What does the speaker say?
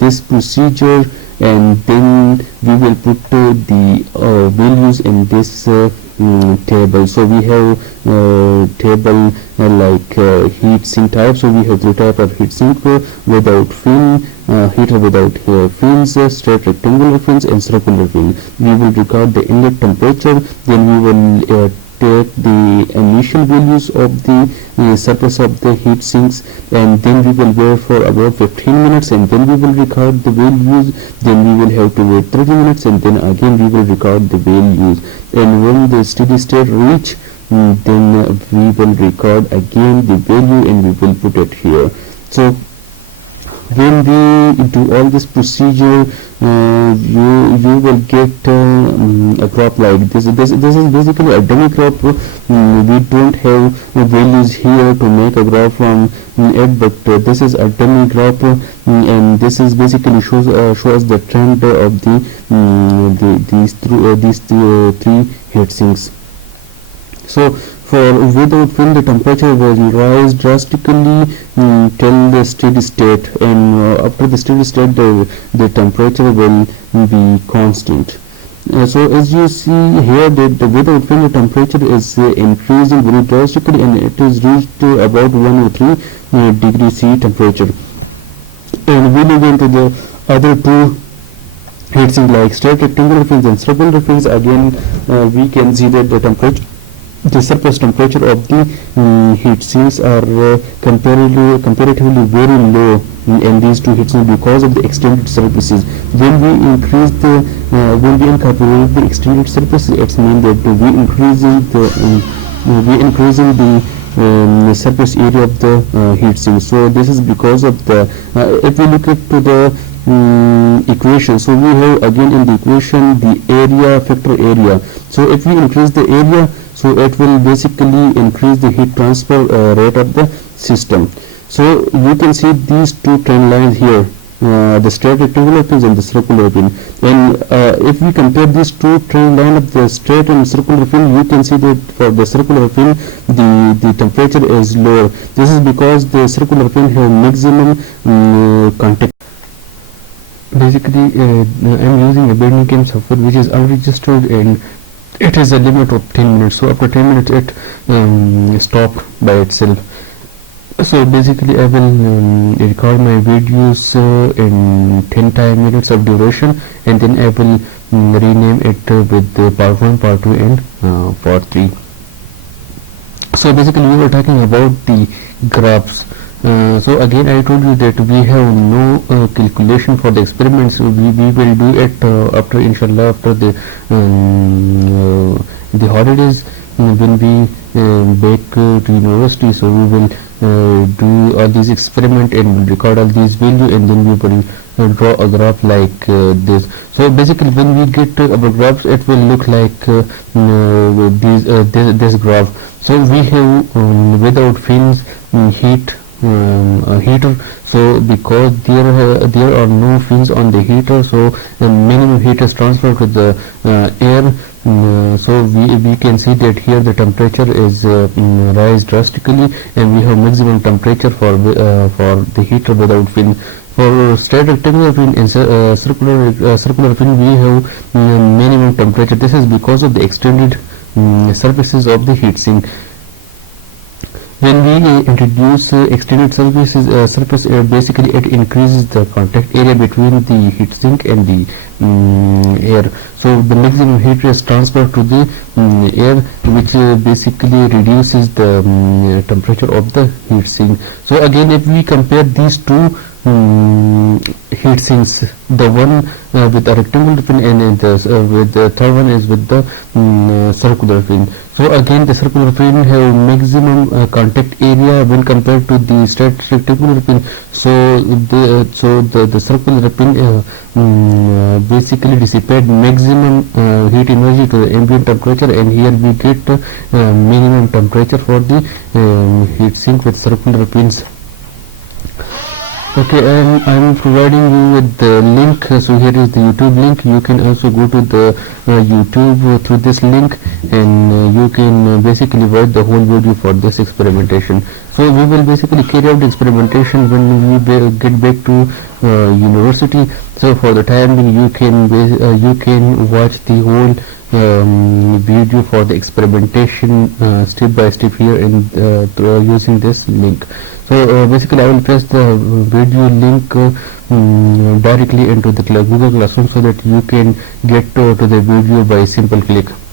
this procedure, and then we will put the values in this table. So we have table like heat sink type. So we have three type of heat sink: without fin, heater without fins, straight rectangular fins, and circular fin. We will record the inlet temperature, then we will take the initial values of the surface of the heat sinks, and then we will wait for about 15 minutes, and then we will record the values. Then we will have to wait 30 minutes, and then again we will record the values. And when the steady state reach, then we will record again the value, and we will put it here. So when we do all this procedure, you will get a graph like this. This is basically a dummy graph. We don't have values here to make a graph from it, but this is a dummy graph, and this is basically shows the trend of these three heat sinks. So for without fin, the temperature will rise drastically till the steady state, and after the steady state the temperature will be constant. So as you see here, that the without fin, the temperature is increasing very drastically, and it is reached about 103 degrees C temperature. And when we go into the other two heat sinks like straight rectangular fins and circular fins, again we can see that the surface temperature of the heat sinks are comparatively very low in these two heat sinks because of the extended surfaces. When we incorporate the extended surfaces, it means that we increasing the surface area of the heat sink. So this is because of the if we look at to the equation, so we have again in the equation the area factor area. So if we increase the area, so it will basically increase the heat transfer rate of the system. So you can see these two trend lines here, the straight rectangular fins and the circular fin. And if we compare these two trend line of the straight and circular fin, you can see that for the circular fin the temperature is lower. This is because the circular fin have maximum contact. Basically I'm using a Bending software which is unregistered, and it has a limit of 10 minutes. So after 10 minutes it stopped by itself. So basically I will record my videos in 10 minutes of duration, and then I will rename it with part 1, part 2 and part 3. So basically we were talking about the graphs. So again I told you that we have no calculation for the experiments. So we will do it after, inshallah, after the holidays when we back to university. So we will do all these experiment and record all these values, and then we will draw a graph like this. So basically when we get our graphs, it will look like this graph. So we have without fins heater. So because there are no fins on the heater, so the minimum heat is transferred to the air. So we can see that here the temperature is rise drastically, and we have maximum temperature for the heater without fin. For straight rectangular fin and circular fin, we have minimum temperature. This is because of the extended surfaces of the heat sink. When we introduce extended surface area, basically it increases the contact area between the heat sink and the air. So the maximum heat is transferred to the air, which basically reduces the temperature of the heat sink. So again, if we compare these two heat sinks, the one with a rectangular fin and with the third one is with the circular fin. So again, the circular fin have maximum contact area when compared to the straight rectangular fin. So the circular fin basically dissipate maximum heat energy to the ambient temperature, and here we get minimum temperature for the heat sink with circular fins. Okay, I'm providing you with the link. So here is the YouTube link. You can also go to the YouTube through this link, and you can basically watch the whole video for this experimentation. So we will basically carry out the experimentation when we get back to university. So for the time being, you can watch the whole video for the experimentation step by step here in using this link. So basically I will press the video link directly into the Google Classroom so that you can get to the video by simple click.